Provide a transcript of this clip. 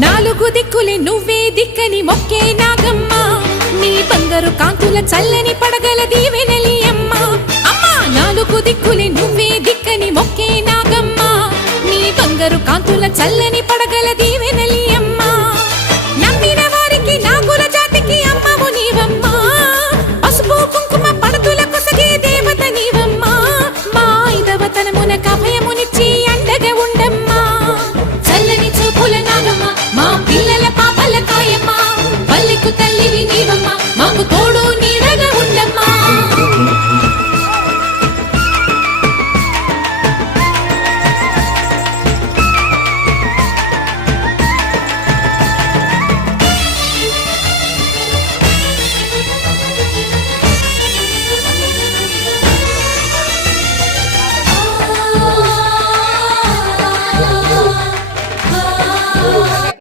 నాలుగు దిక్కులే నువ్వే దిక్కని మొక్కే నాగమ్మ నీ బంగారు కాంతుల చల్లని పడగల దీవెనలి అమ్మ అమ్మా నాలుగు దిక్కులే నువ్వే దిక్కని మొక్కే నాగమ్మ నీ బంగారు కాంతుల చల్లని పడగల దీవెనలి అమ్మ నమ్మిన వారికి నాగుల జాతికి అమ్మవు నీవమ్మ పసుపు కుంకుమ పడతుల కొసగే దేవత నీవమ్మ మా ఐదవతనమునకు అభయమునిచ్చి అండగా ఉండమ్మా చల్లని చూపుల నాగమ్మ మా పిల్ల